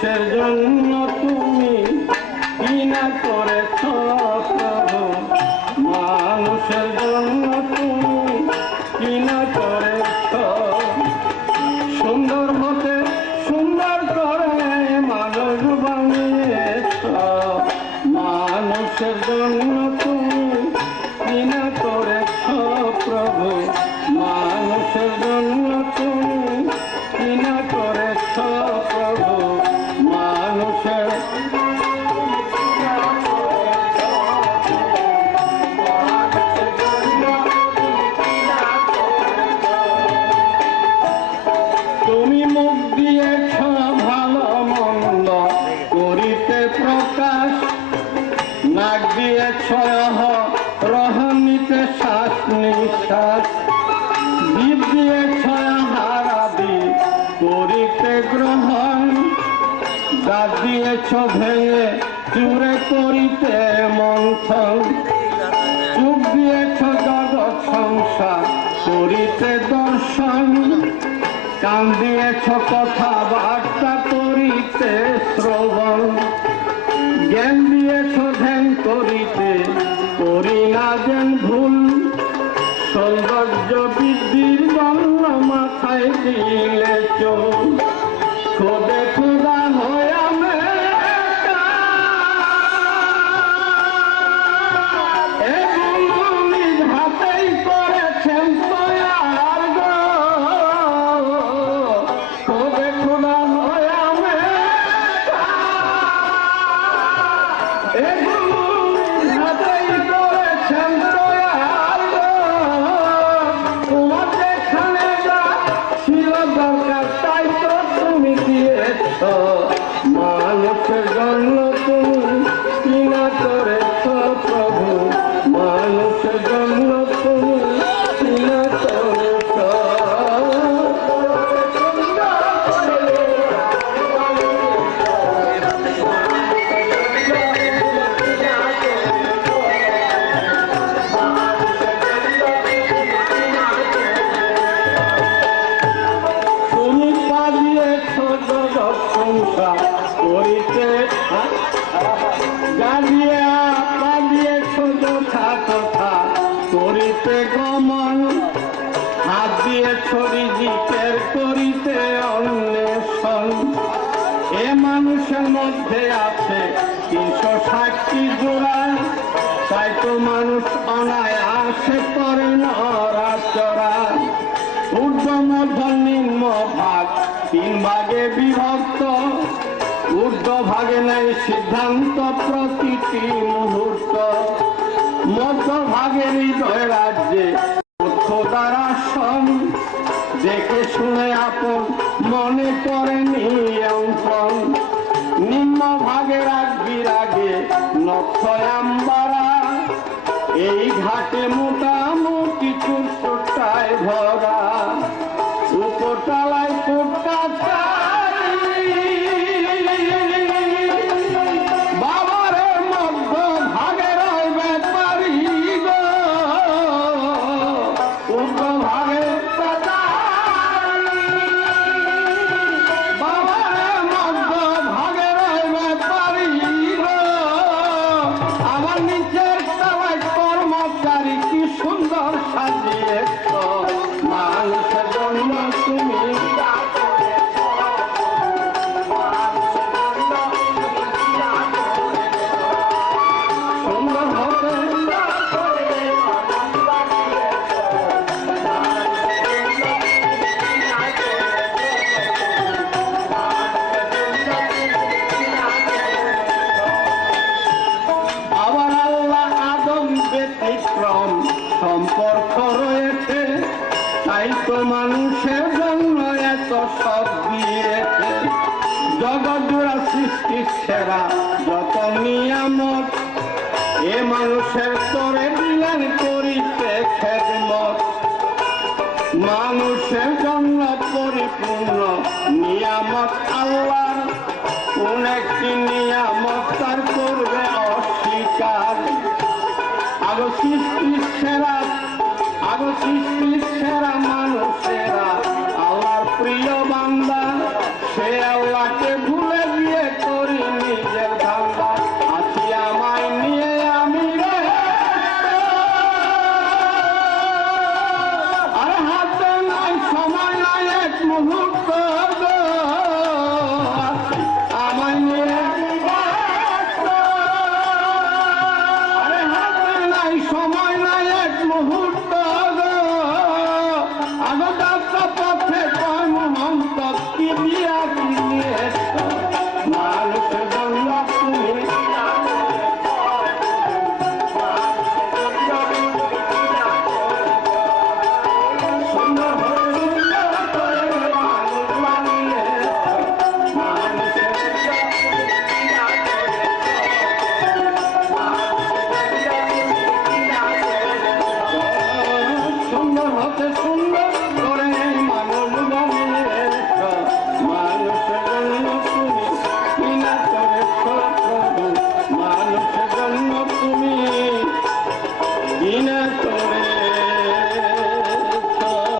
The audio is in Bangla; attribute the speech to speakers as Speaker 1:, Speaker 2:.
Speaker 1: কিসের জন্য তুমি কিনা করেছ, প্রভু। মানুষের জন্য তুমি কিনা করেছ। সুন্দর মতে সুন্দর করে মানুষ বানিয়েছ। মানুষের জন্য করিতে প্রকাশ। নাক দিয়েছ রহনিতে শ্বাস নিঃশ্বাস। জীব দিয়েছ হারাদি করিতে গ্রহণ। দাঁত দিয়েছ ভেঙে চুরে করিতে মন্থন। চুপ দিয়েছ জগৎ সংসার করিতে দর্শন। কান দিয়েছ কথা বার্তা করিতে শ্রবণ। জ্ঞান দিয়েছ ধ্যান করিতে করি না যেন ভুল। সৌন্দর্য বৃদ্ধির জন্য মাথায় দিলে চোখ Everybody করিতে গমন, হাত দিয়েছ রিজিকের করিতে অন্বেষণ। এ মানুষের মধ্যে আছে তিনশো ষাটটি জোড়া, তাই তো মানুষ অনায়াসে করে নড়াচড়া। ঊর্ধ্ব মধ্য নিম্ন ভাগ, তিন ভাগে বিভক্ত। ঊর্ধ্ব ভাগে নেই সিদ্ধান্ত প্রতিটি মুহূর্ত। মধ্য ভাগের হৃদয় রাজ্যে দ্বারা সং দেখে শুনে আপন মনে করে অঙ্কন নিম্ন ভাগে আগ বিরাগে নক্ষয়াম্বারা, এই ঘাটে মোটামুটি সম্পর্ক রয়েছে তাই তো মানুষের জন্য এত সব দিয়েছে। জগৎজোড়া সৃষ্টির সেরা যত নিয়ামত, এ মানুষের তরে দিলেন করিতে খেদমত সৃষ্টির সেরা মানুষেরা আল্লাহর প্রিয় বান্দা সে আল্লাহকে Give me up.